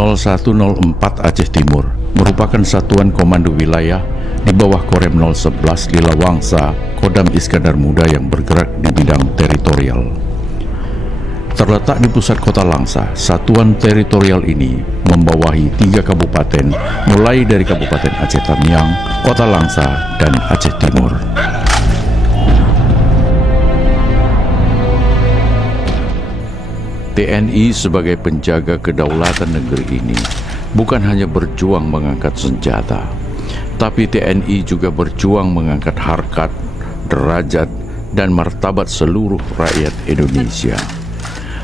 0104 Aceh Timur merupakan satuan komando wilayah di bawah Korem 011 Lila Wangsa Kodam Iskandar Muda yang bergerak di bidang teritorial. Terletak di pusat kota Langsa, satuan teritorial ini membawahi 3 kabupaten mulai dari Kabupaten Aceh Tamiang, Kota Langsa, dan Aceh Timur. TNI sebagai penjaga kedaulatan negeri ini bukan hanya berjuang mengangkat senjata, tapi TNI juga berjuang mengangkat harkat, derajat, dan martabat seluruh rakyat Indonesia.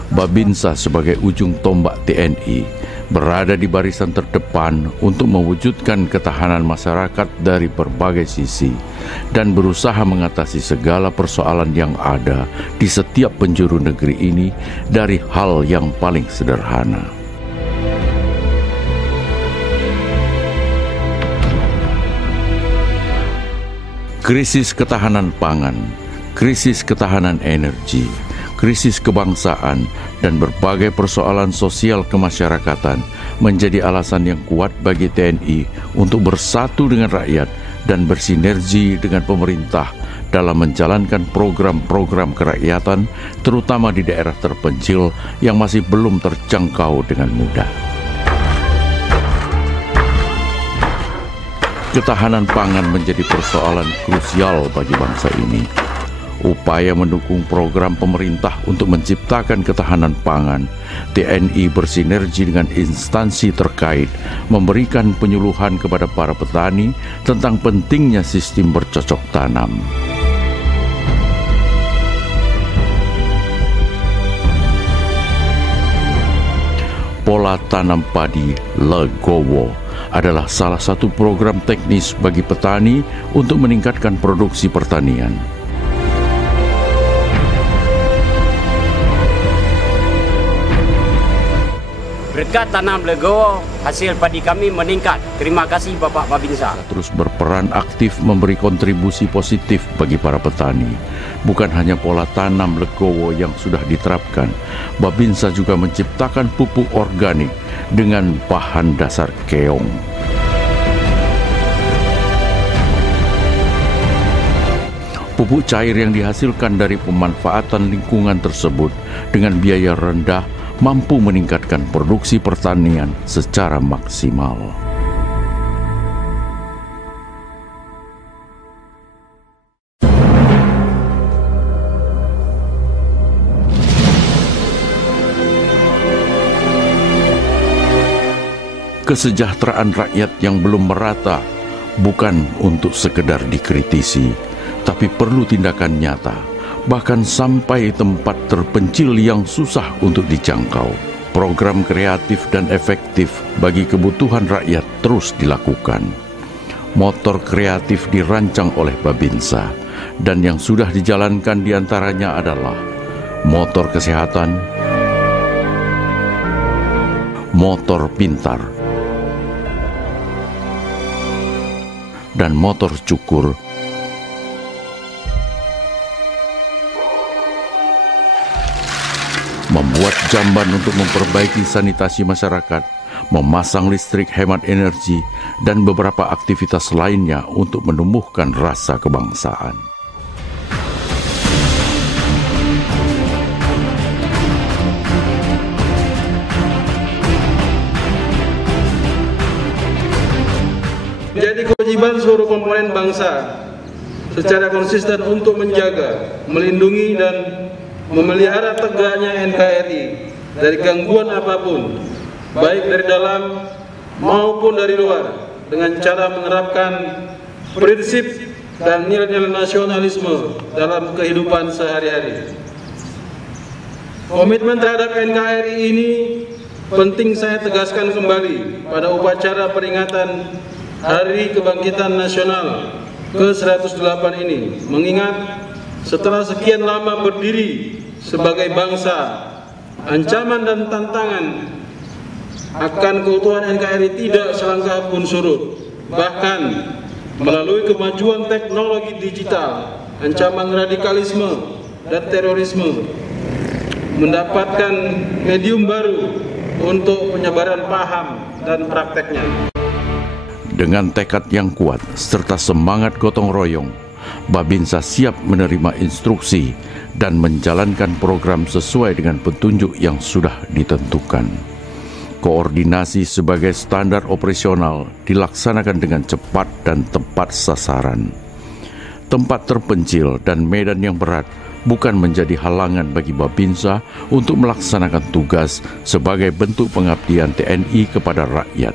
Babinsa sebagai ujung tombak TNI berada di barisan terdepan untuk mewujudkan ketahanan masyarakat dari berbagai sisi dan berusaha mengatasi segala persoalan yang ada di setiap penjuru negeri ini dari hal yang paling sederhana. Krisis ketahanan pangan, krisis ketahanan energi, krisis kebangsaan, dan berbagai persoalan sosial kemasyarakatan menjadi alasan yang kuat bagi TNI untuk bersatu dengan rakyat dan bersinergi dengan pemerintah dalam menjalankan program-program kerakyatan, terutama di daerah terpencil yang masih belum terjangkau dengan mudah. Ketahanan pangan menjadi persoalan krusial bagi bangsa ini. Upaya mendukung program pemerintah untuk menciptakan ketahanan pangan, TNI bersinergi dengan instansi terkait memberikan penyuluhan kepada para petani tentang pentingnya sistem bercocok tanam. Pola tanam padi Legowo adalah salah satu program teknis bagi petani untuk meningkatkan produksi pertanian. Berkat tanam Legowo, hasil padi kami meningkat. Terima kasih Bapak Babinsa. Terus berperan aktif memberi kontribusi positif bagi para petani. Bukan hanya pola tanam Legowo yang sudah diterapkan, Babinsa juga menciptakan pupuk organik dengan bahan dasar keong. Pupuk cair yang dihasilkan dari pemanfaatan lingkungan tersebut dengan biaya rendah mampu meningkatkan produksi pertanian secara maksimal. Kesejahteraan rakyat yang belum merata bukan untuk sekedar dikritisi, tapi perlu tindakan nyata. Bahkan sampai tempat terpencil yang susah untuk dijangkau. Program kreatif dan efektif bagi kebutuhan rakyat terus dilakukan. Motor kreatif dirancang oleh Babinsa, dan yang sudah dijalankan diantaranya adalah motor kesehatan, motor pintar, dan motor cukur. Membuat jamban untuk memperbaiki sanitasi masyarakat, memasang listrik hemat energi, dan beberapa aktivitas lainnya untuk menumbuhkan rasa kebangsaan. Menjadi kewajiban seluruh komponen bangsa secara konsisten untuk menjaga, melindungi, dan memelihara tegaknya NKRI dari gangguan apapun, baik dari dalam maupun dari luar, dengan cara menerapkan prinsip dan nilai-nilai nasionalisme dalam kehidupan sehari-hari. Komitmen terhadap NKRI ini penting saya tegaskan kembali pada upacara peringatan Hari Kebangkitan Nasional ke-108 ini, mengingat setelah sekian lama berdiri sebagai bangsa, ancaman dan tantangan akan keutuhan NKRI tidak selangkah pun surut. Bahkan melalui kemajuan teknologi digital, ancaman radikalisme dan terorisme mendapatkan medium baru untuk penyebaran paham dan prakteknya. Dengan tekad yang kuat serta semangat gotong royong, Babinsa siap menerima instruksi dan menjalankan program sesuai dengan petunjuk yang sudah ditentukan. Koordinasi sebagai standar operasional dilaksanakan dengan cepat dan tepat sasaran. Tempat terpencil dan medan yang berat bukan menjadi halangan bagi Babinsa untuk melaksanakan tugas sebagai bentuk pengabdian TNI kepada rakyat.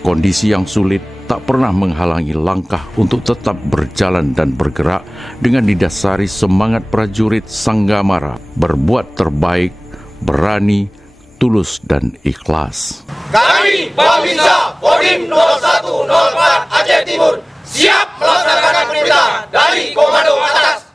Kondisi yang sulit tak pernah menghalangi langkah untuk tetap berjalan dan bergerak dengan didasari semangat prajurit Sanggamara, berbuat terbaik, berani, tulus dan ikhlas. Kami Babinsa Kodim 0104 Aceh Timur siap melaksanakan perintah dari komando atas.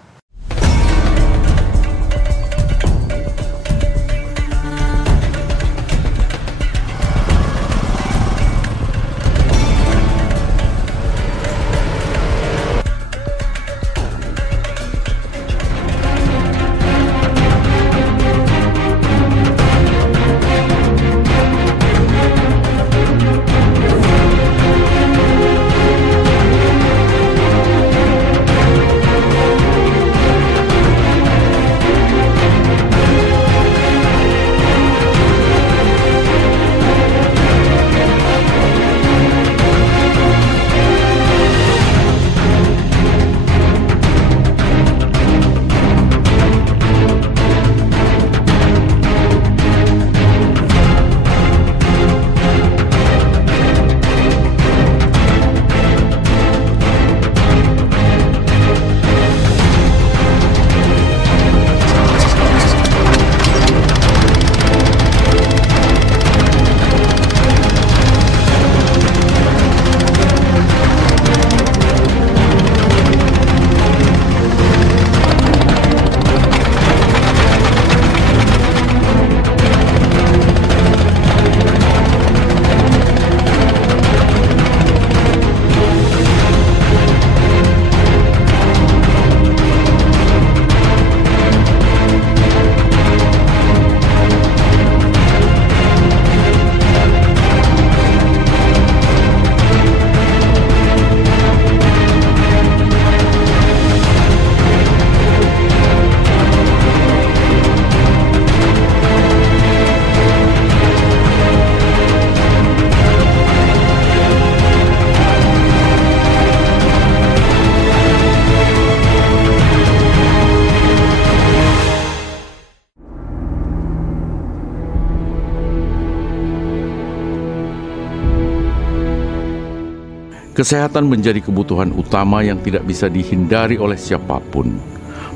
Kesehatan menjadi kebutuhan utama yang tidak bisa dihindari oleh siapapun.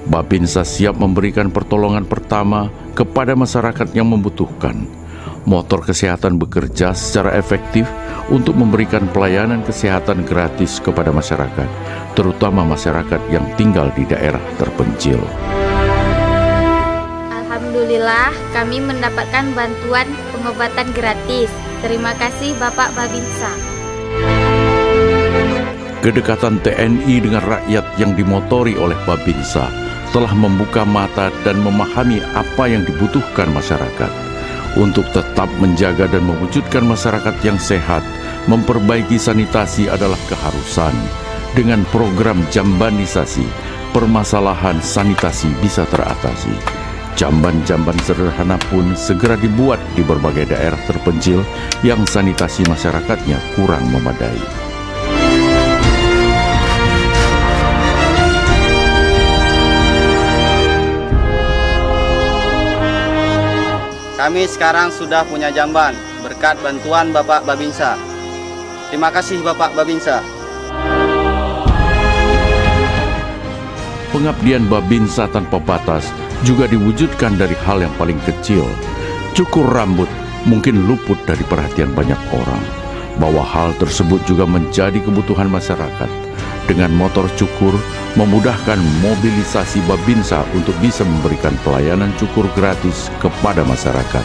Babinsa siap memberikan pertolongan pertama kepada masyarakat yang membutuhkan. Motor kesehatan bekerja secara efektif untuk memberikan pelayanan kesehatan gratis kepada masyarakat, terutama masyarakat yang tinggal di daerah terpencil. Alhamdulillah, kami mendapatkan bantuan pengobatan gratis. Terima kasih Bapak Babinsa. Kedekatan TNI dengan rakyat yang dimotori oleh Babinsa telah membuka mata dan memahami apa yang dibutuhkan masyarakat. Untuk tetap menjaga dan mewujudkan masyarakat yang sehat, memperbaiki sanitasi adalah keharusan. Dengan program jambanisasi, permasalahan sanitasi bisa teratasi. Jamban-jamban sederhana pun segera dibuat di berbagai daerah terpencil yang sanitasi masyarakatnya kurang memadai. Kami sekarang sudah punya jamban berkat bantuan Bapak Babinsa. Terima kasih Bapak Babinsa. Pengabdian Babinsa tanpa batas juga diwujudkan dari hal yang paling kecil. Cukur rambut mungkin luput dari perhatian banyak orang, bahwa hal tersebut juga menjadi kebutuhan masyarakat. Dengan motor cukur, memudahkan mobilisasi Babinsa untuk bisa memberikan pelayanan cukur gratis kepada masyarakat.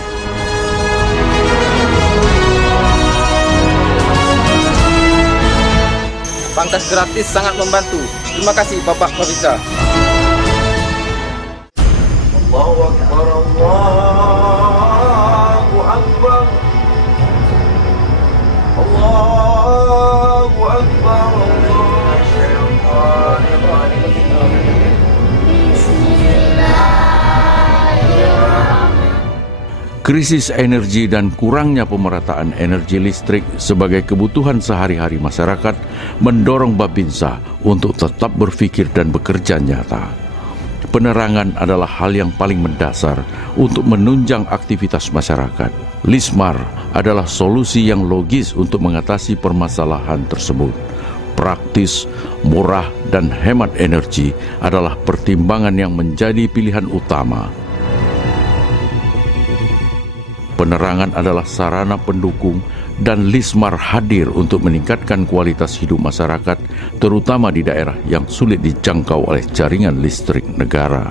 Pangkas gratis sangat membantu. Terima kasih Bapak Babinsa. Allahu Akbar, Allahu Akbar. Krisis energi dan kurangnya pemerataan energi listrik sebagai kebutuhan sehari-hari masyarakat mendorong Babinsa untuk tetap berpikir dan bekerja nyata. Penerangan adalah hal yang paling mendasar untuk menunjang aktivitas masyarakat. Lismar adalah solusi yang logis untuk mengatasi permasalahan tersebut. Praktis, murah, dan hemat energi adalah pertimbangan yang menjadi pilihan utama. Penerangan adalah sarana pendukung dan Lismar hadir untuk meningkatkan kualitas hidup masyarakat, terutama di daerah yang sulit dijangkau oleh jaringan listrik negara.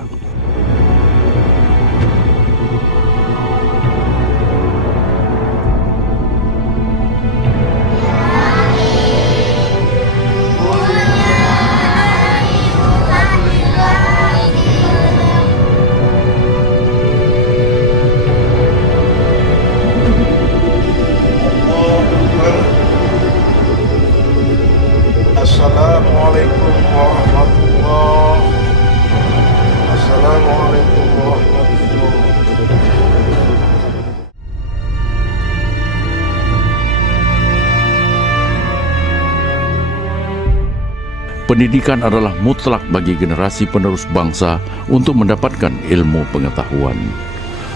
Assalamualaikum warahmatullahi wabarakatuh. Assalamualaikum warahmatullahi wabarakatuh. Pendidikan adalah mutlak bagi generasi penerus bangsa untuk mendapatkan ilmu pengetahuan.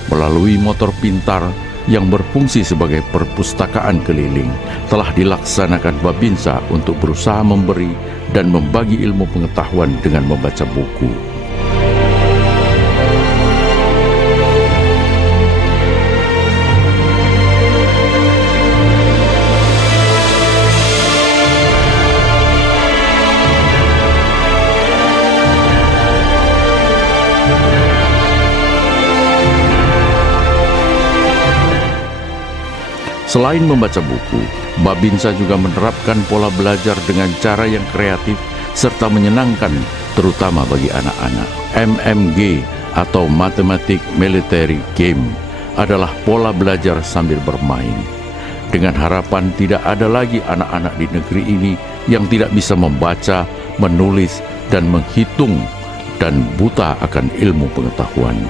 Melalui motor pintar yang berfungsi sebagai perpustakaan keliling, telah dilaksanakan Babinsa untuk berusaha memberi dan membagi ilmu pengetahuan dengan membaca buku. Selain membaca buku, Babinsa juga menerapkan pola belajar dengan cara yang kreatif serta menyenangkan, terutama bagi anak-anak. MMG atau Mathematic Military Game adalah pola belajar sambil bermain. Dengan harapan tidak ada lagi anak-anak di negeri ini yang tidak bisa membaca, menulis, dan menghitung, dan buta akan ilmu pengetahuan.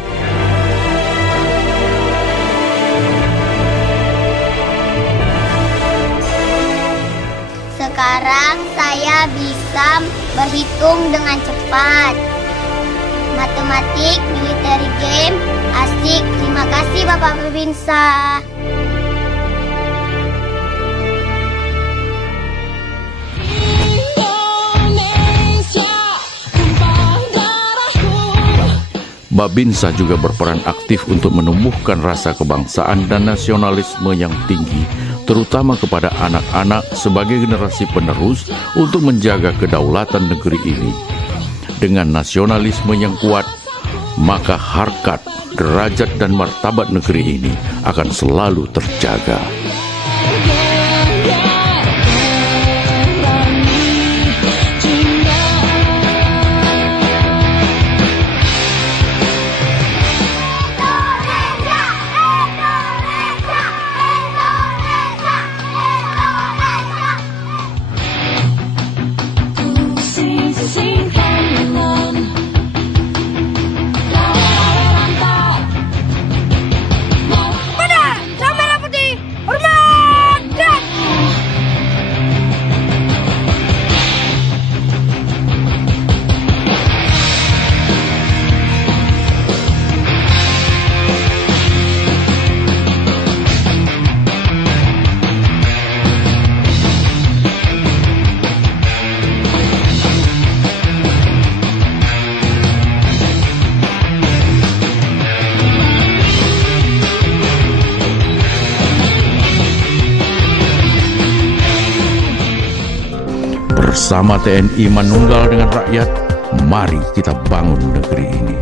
Sekarang saya bisa berhitung dengan cepat. Matematik Military Game asik. Terima kasih Bapak Babinsa. Babinsa juga berperan aktif untuk menumbuhkan rasa kebangsaan dan nasionalisme yang tinggi, terutama kepada anak-anak sebagai generasi penerus untuk menjaga kedaulatan negeri ini. Dengan nasionalisme yang kuat, maka harkat, derajat, dan martabat negeri ini akan selalu terjaga. Bersama TNI Manunggal dengan rakyat, mari kita bangun negeri ini.